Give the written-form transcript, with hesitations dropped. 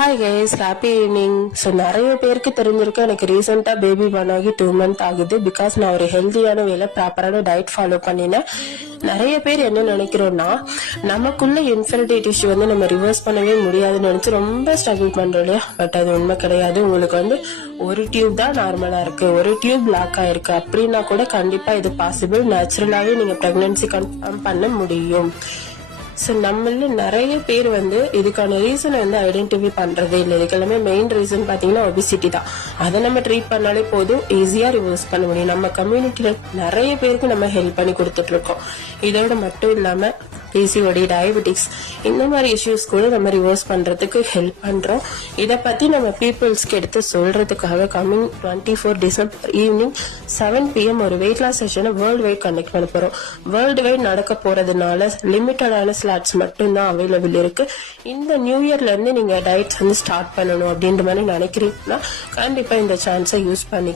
Hi guys, happy evening. So நிறைய பேருக்கு தெரிஞ்சிருக்கு, எனக்கு ரீசெண்டாக பேபி born ஆகி 2 months ஆகுது. பிகாஸ் நான் ஒரு ஹெல்த்தியான வேலை ப்ராப்பரான டயட் ஃபாலோ பண்ணினேன். நிறைய பேர் என்ன நினைக்கிறோம்னா, நமக்குள்ள இன்ஃபெர்டிலிட்டி டிஷ்யூ வந்து நம்ம ரிவர்ஸ் பண்ணவே முடியாதுன்னு நினைச்சு ரொம்ப ஸ்ட்ரகிள் பண்றோம் இல்லையா? பட் அது உண்மை கிடையாது. உங்களுக்கு வந்து ஒரு டியூப் தான் நார்மலா இருக்கு, ஒரு டியூப் பிளாக் ஆயிருக்கு அப்படின்னா கூட கண்டிப்பா இது பாசிபிள். நேச்சுரலாவே நீங்க பிரெக்னன்சி கன்ஃபார்ம் பண்ண முடியும். ஸோ நம்மள நிறைய பேர் வந்து இதுக்கான ரீசனை வந்து ஐடென்டிஃபை பண்றதே இல்லை. இதுக்கெல்லாமே மெயின் ரீசன் பாத்தீங்கன்னா ஒபிசிட்டி தான். அதை நம்ம ட்ரீட் பண்ணாலே போதும், ஈஸியா ரிவர்ஸ் பண்ண முடியும். நம்ம கம்யூனிட்டியில நிறைய பேருக்கு நம்ம ஹெல்ப் பண்ணி கொடுத்துட்டு இருக்கோம். இதோட மட்டும் இல்லாம பிசிஓடி, டயபெட்டிக்ஸ் இந்த மாதிரி இஷ்யூஸ் கூட நம்ம ரிவர்ஸ் பண்றதுக்கு ஹெல்ப் பண்றோம். இதை பத்தி நம்ம பீப்புள்ஸ்க்கு எடுத்து சொல்றதுக்காக கம்மிங் 24 டிசம்பர் ஈவினிங் 7 PM ஒரு வெயிட் லாஸ் செஷனை வேர்ல்டு வைட் கண்டக்ட் பண்ண போறோம். வேர்ல்டு வைட் நடக்க போறதுனால லிமிட்டடான ஸ்லாட்ஸ் மட்டும் தான் அவைலபிள் இருக்கு. இந்த நியூ இயர்ல இருந்து நீங்க டயட்ஸ் வந்து ஸ்டார்ட் பண்ணணும் அப்படின்ற மாதிரி நினைக்கிறீங்கன்னா கண்டிப்பா இந்த சான்ஸை யூஸ் பண்ணி